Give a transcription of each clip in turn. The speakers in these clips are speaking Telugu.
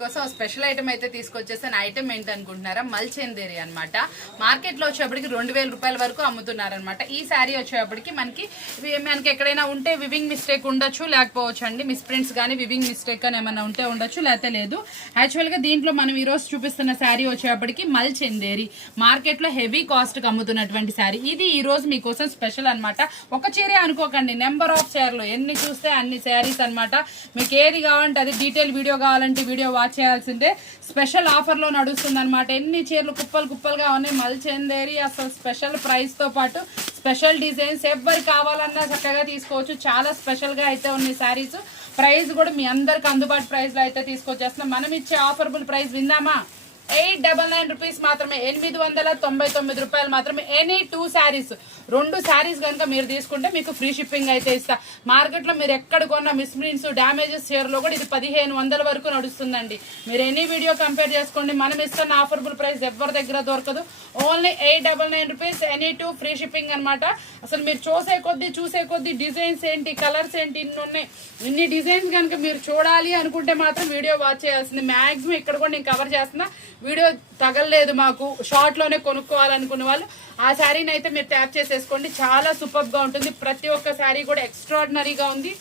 కోసం స్పెషల్ ఐటమ్ అయితే తీసుకొచ్చేసాను. ఐటమ్ ఏంటనుకుంటున్నారా, మల్చేందేరి అనమాట. మార్కెట్లో వచ్చేప్పటికి 2000 రూపాయల వరకు అమ్ముతున్నారనమాట. ఈ శారీ వచ్చేప్పటికి మనకి ఎక్కడైనా ఉంటే వివింగ్ మిస్టేక్ ఉండొచ్చు, లేకపోవచ్చు అండి మిస్ ప్రింట్స్ కానీ వివింగ్ మిస్టేక్ అని ఏమైనా ఉంటే ఉండొచ్చు, లేకపోతే లేదు. యాక్చువల్గా దీంట్లో మనం ఈరోజు చూపిస్తున్న శారీ వచ్చేప్పటికి మల్చేందేరి మార్కెట్లో హెవీ కాస్ట్కి అమ్ముతున్నటువంటి శారీ. ఇది ఈ రోజు మీకోసం స్పెషల్ అనమాట. ఒక చీరే అనుకోకండి, నెంబర్ ఆఫ్ చీరలు ఎన్ని చూస్తే అన్ని శారీస్ అనమాట. మీకు ఏది కావాలంటే అది డీటెయిల్ వీడియో కావాలంటే వీడియో వాచ్ చేయాల్సిందే. స్పెషల్ ఆఫర్ లో నడుస్తుంది అనమాట. ఎన్ని చీరలు కుప్పలు కుప్పలుగా ఉన్నాయి. మల్చేందేరి అసలు స్పెషల్ ప్రైస్ తో పాటు స్పెషల్ డిజైన్స్ ఎవరు కావాలన్నా చక్కగా తీసుకోవచ్చు. చాలా స్పెషల్ గా అయితే ఉన్నాయి శారీస్. ప్రైస్ కూడా మీ అందరికి అందుబాటు ప్రైస్ లో అయితే తీసుకొచ్చేస్తున్నాం. మనం ఇచ్చే ఆఫర్బుల్ ప్రైస్ విందామా? 899 రూపీస్ మాత్రమే, 899 రూపాయలు మాత్రమే. ఎనీ 2 శారీస్, 2 శారీస్ కనుక మీరు తీసుకుంటే మీకు ఫ్రీ షిప్పింగ్ అయితే ఇస్తా. మార్కెట్ లో మీరు ఎక్కడ కొన్న మిస్ ప్రింట్స్ డ్యామేజెస్ షేర్లో కూడా ఇది 1500 వరకు నడుస్తుందండి. మీరు ఎనీ వీడియో కంపేర్ చేసుకోండి. మనం ఇస్తున్న ఆఫర్బుల్ ప్రైస్ ఎవరి దగ్గర దొరకదు. Only 899 rupees, any 2 free shipping అనమాట. అసలు మీరు చూసే కొద్దీ డిజైన్స్ ఏంటి, కలర్స్ ఏంటి, ఇన్ని ఉన్నాయి. ఇన్ని డిజైన్స్ కనుక మీరు చూడాలి అనుకుంటే మాత్రం వీడియో వాచ్ చేయాల్సింది. మాక్సిమం ఇక్కడ కూడా నేను కవర్ చేస్తున్నా. వీడియో తగలలేదు మాకు, షార్ట్ లోనే కొనుక్కోవాలనుకునే వాళ్ళు ఆ శారీని అయితే మీరు ట్యాప్ చేసేసుకోండి. చాలా సూపర్ గా ఉంటుంది. ప్రతి ఒక్క శారీ కూడా ఎక్స్ట్రాడినరీగా ఉంది.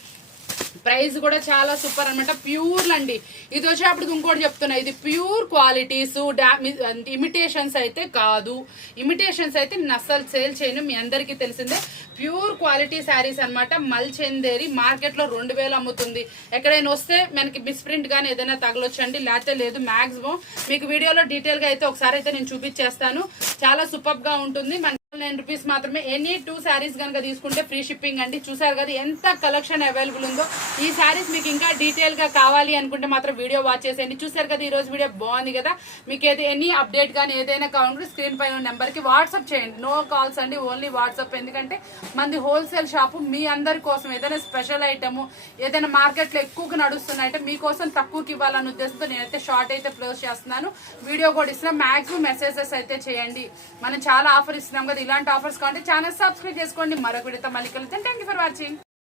ప్రైస్ కూడా చాలా సూపర్ అనమాట. ప్యూర్ అండి. ఇది వచ్చేప్పుడు ఇంకోటి చెప్తున్నా, ఇది ప్యూర్ క్వాలిటీస్, ఇమిటేషన్స్ అయితే కాదు. ఇమిటేషన్స్ అయితే నేను అస్సలు సేల్ చేయను, మీ అందరికీ తెలిసిందే. ప్యూర్ క్వాలిటీ శారీస్ అనమాట. మల్చేందేరి మార్కెట్ లో 2000 అమ్ముతుంది. ఎక్కడైనా వస్తే మనకి మిస్ ప్రింట్ గానీ ఏదైనా తగలొచ్చండి, లేకపోతే లేదు. మాక్సిమం మీకు వీడియోలో డీటెయిల్ గా అయితే ఒకసారి అయితే నేను చూపించేస్తాను. చాలా సూపర్ గా ఉంటుంది. 9 రూపీస్ మాత్రమే. ఎనీ 2 శారీస్ కనుక తీసుకుంటే ఫ్రీ షిప్పింగ్ అండి. చూసారు కదా ఎంత కలెక్షన్ అవైలబుల్ ఉందో. ఈ శారీస్ మీకు ఇంకా డీటెయిల్ గా కావాలి అనుకుంటే మాత్రం వీడియో వాచ్ చేసేయండి. చూసారు కదా ఈ రోజు వీడియో బాగుంది కదా. మీకు ఎనీ అప్డేట్ కానీ ఏదైనా కావాలంటే స్క్రీన్ పైన నెంబర్ కి వాట్సాప్ చేయండి. నో కాల్స్ అండి, ఓన్లీ వాట్సాప్. ఎందుకంటే మనది హోల్సేల్ షాపు. మీ అందరి కోసం ఏదైనా స్పెషల్ ఐటమ్, ఏదైనా మార్కెట్ లో ఎక్కువగా నడుస్తున్న ఐటమ్ మీకోసం తక్కువకి ఇవ్వాలన్న ఉద్దేశంతో నేనైతే షార్ట్ అయితే క్లోజ్ చేస్తున్నాను. వీడియో కూడా ఇస్తున్నా. మాక్సిమం మెసేజెస్ అయితే చేయండి. మనం చాలా ఆఫర్ ఇస్తున్నాం కదా. ఇలాంటి ఆఫర్స్ కావాలంటే ఛానల్ సబ్స్క్రైబ్ చేసుకోండి. మరొక వీడియోతో మళ్ళీ కలుద్దాం. Thank you for watching.